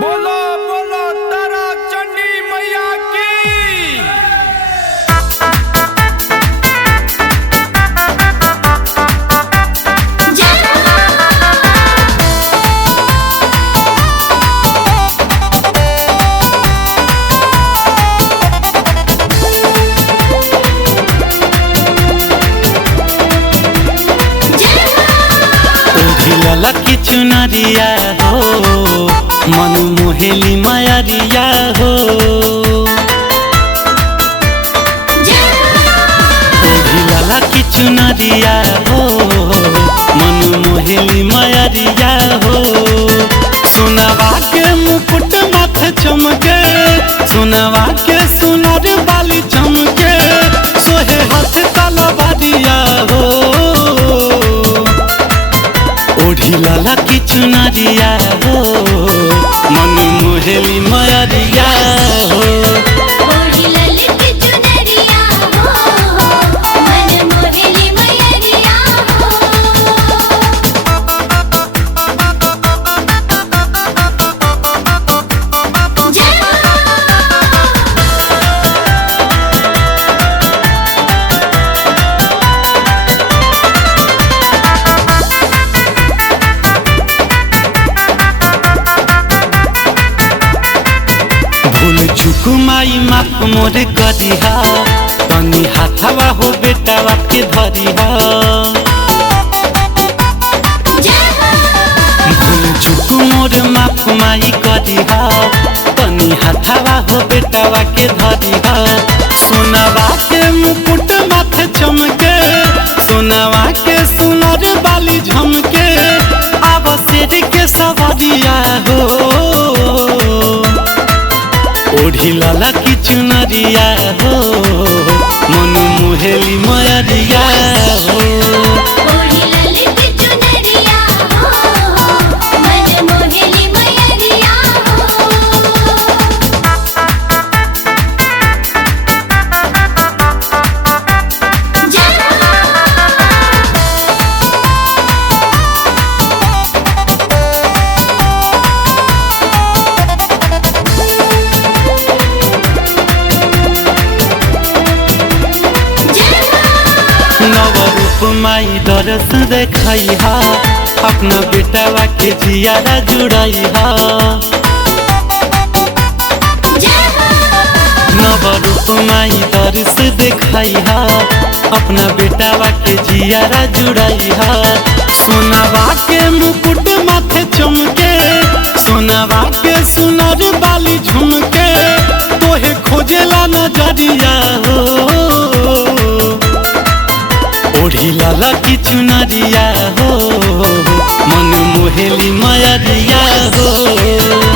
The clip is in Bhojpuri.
बोलो बोलो तारा चंडी मैया की। लकी चुनरिया हो मन मोहेली मायरिया हो लकी चुनरिया हो मन मोहेली मायरिया हो सुनवा के मुकुट माथे चमके सुनवा के सुनर बाली चमके सोहे हाथ तलवारिया हो ओढ़िला की चुनरिया हो मन मोहेली मायरिया हो चुकुमाई माफ मोर करिहा तनी हाथवा हो बेटावा के धरिहा भूल चुकु मोर माफ माई करिहा तनी हाथवा हो बेटावा के धरिहा सोनावा के मुकुट माथे चमके सोनावा के सुनर बाली झमके आब शेर के सवरिया हो ओढ़िला की चुनरिया हो मन मोहेली मायरिया हो नवरूप माई दरस देखैहा अपना बेटावा के जियारा जुड़ैहा नवरूप माई दरस देखैहा अपना बेटावा के जियारा जुड़ैहा सोनावा के मुकुट माथे चमके सोनावा के सुनर बाली झुमके तोहे खोजेला नजरिया हो ओढ़िला की चुनरिया हो मन मोहेली मायरिया हो।